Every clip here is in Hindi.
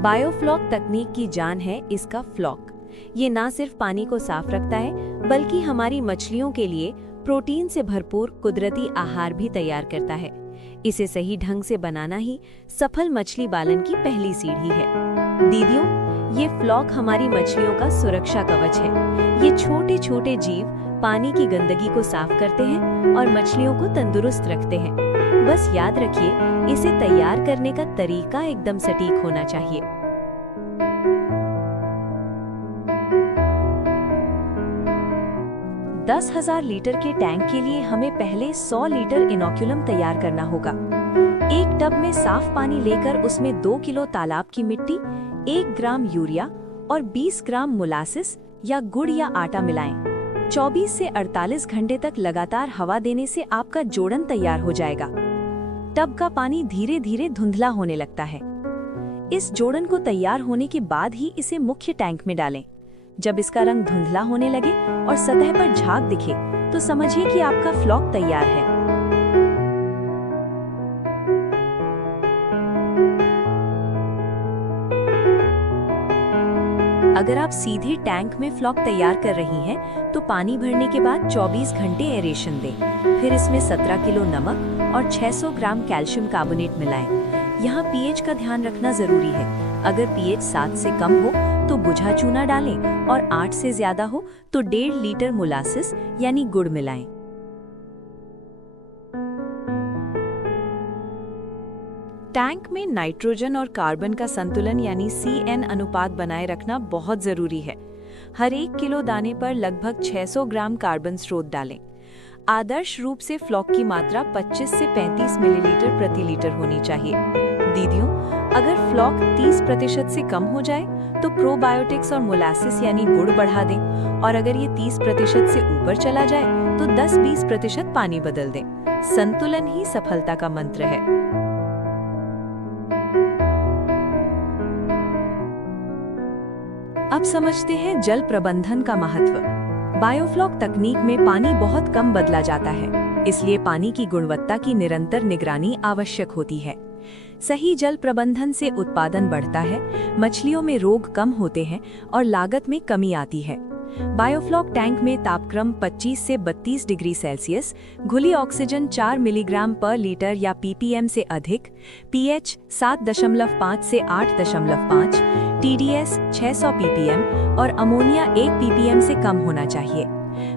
बायोफ्लॉक तकनीक की जान है इसका फ्लॉक। ये ना सिर्फ पानी को साफ रखता है बल्कि हमारी मछलियों के लिए प्रोटीन से भरपूर कुदरती आहार भी तैयार करता है। इसे सही ढंग से बनाना ही सफल मछली पालन की पहली सीढ़ी है। दीदियों, ये फ्लॉक हमारी मछलियों का सुरक्षा कवच है। ये छोटे छोटे जीव पानी की गंदगी को साफ करते हैं और मछलियों को तंदुरुस्त रखते हैं। बस याद रखिए, इसे तैयार करने का तरीका एकदम सटीक होना चाहिए। दस 10,000 लीटर के टैंक के लिए हमें पहले 100 लीटर इनोक्युलम तैयार करना होगा। एक टब में साफ पानी लेकर उसमें 2 किलो तालाब की मिट्टी, 1 ग्राम यूरिया और 20 ग्राम मोलासिस या गुड़ या आटा मिलाएं। 24 से 48 घंटे तक लगातार हवा देने से आपका जोड़न तैयार हो जाएगा। टब का पानी धीरे धीरे धुंधला होने लगता है। इस जोड़न को तैयार होने के बाद ही इसे मुख्य टैंक में डालें। जब इसका रंग धुंधला होने लगे और सतह पर झाग दिखे तो समझिए कि आपका फ्लॉक तैयार है। अगर आप सीधे टैंक में फ्लॉक तैयार कर रही हैं, तो पानी भरने के बाद 24 घंटे एरेशन दें। फिर इसमें 17 किलो नमक और 600 ग्राम कैल्शियम कार्बोनेट मिलाएं। यहाँ पीएच का ध्यान रखना जरूरी है। अगर पीएच 7 से कम हो तो बुझा चूना डालें और 8 से ज्यादा हो तो 1.5 लीटर मोलासिस यानी गुड़ मिलाएं। टैंक में नाइट्रोजन और कार्बन का संतुलन यानी CN अनुपात बनाए रखना बहुत जरूरी है। हर 1 किलो दाने पर लगभग 600 ग्राम कार्बन स्रोत डालें। आदर्श रूप से फ्लॉक की मात्रा 25 से 35 मिलीलीटर प्रति लीटर होनी चाहिए। दीदियों, अगर फ्लॉक 30% से कम हो जाए तो प्रोबायोटिक्स और मोलासिस यानी गुड़ बढ़ा दें, और अगर ये 30% से ऊपर चला जाए तो 10-20% पानी बदल दें। संतुलन ही सफलता का मंत्र है। अब समझते हैं जल प्रबंधन का महत्व। बायोफ्लॉक तकनीक में पानी बहुत कम बदला जाता है, इसलिए पानी की गुणवत्ता की निरंतर निगरानी आवश्यक होती है। सही जल प्रबंधन से उत्पादन बढ़ता है, मछलियों में रोग कम होते हैं और लागत में कमी आती है। बायोफ्लॉक टैंक में तापक्रम 25 से 32 डिग्री सेल्सियस, घुली ऑक्सीजन 4 मिलीग्राम पर लीटर या ppm से अधिक, pH 7.5 से 8.5, TDS 600 ppm और अमोनिया 1 ppm से कम होना चाहिए।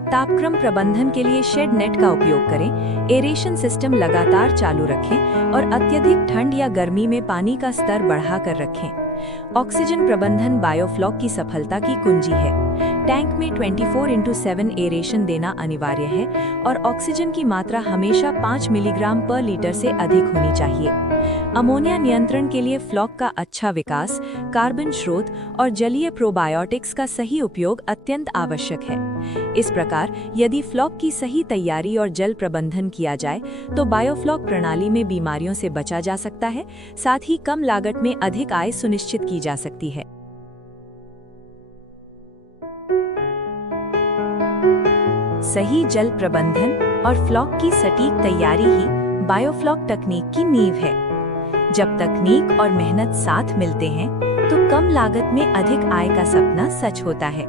तापक्रम प्रबंधन के लिए शेड नेट का उपयोग करें, एरेशन सिस्टम लगातार चालू रखें और अत्यधिक ठंड या गर्मी में पानी का स्तर बढ़ाकर रखें। ऑक्सीजन प्रबंधन बायोफ्लॉक की सफलता की कुंजी है। टैंक में 24/7 एरेशन देना अनिवार्य है और ऑक्सीजन की मात्रा हमेशा 5 मिलीग्राम पर लीटर से अधिक होनी चाहिए। अमोनिया नियंत्रण के लिए फ्लॉक का अच्छा विकास, कार्बन स्रोत और जलीय प्रोबायोटिक्स का सही उपयोग अत्यंत आवश्यक है। इस प्रकार यदि फ्लॉक की सही तैयारी और जल प्रबंधन किया जाए तो बायोफ्लॉक प्रणाली में बीमारियों से बचा जा सकता है, साथ ही कम लागत में अधिक आय सुनिश्चित की जा सकती है। सही जल प्रबंधन और फ्लॉक की सटीक तैयारी ही बायोफ्लॉक तकनीक की नींव है। जब तकनीक और मेहनत साथ मिलते हैं तो कम लागत में अधिक आय का सपना सच होता है।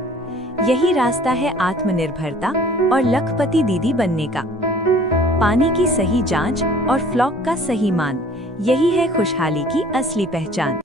यही रास्ता है आत्मनिर्भरता और लखपति दीदी बनने का। पानी की सही जांच और फ्लॉक का सही मान, यही है खुशहाली की असली पहचान।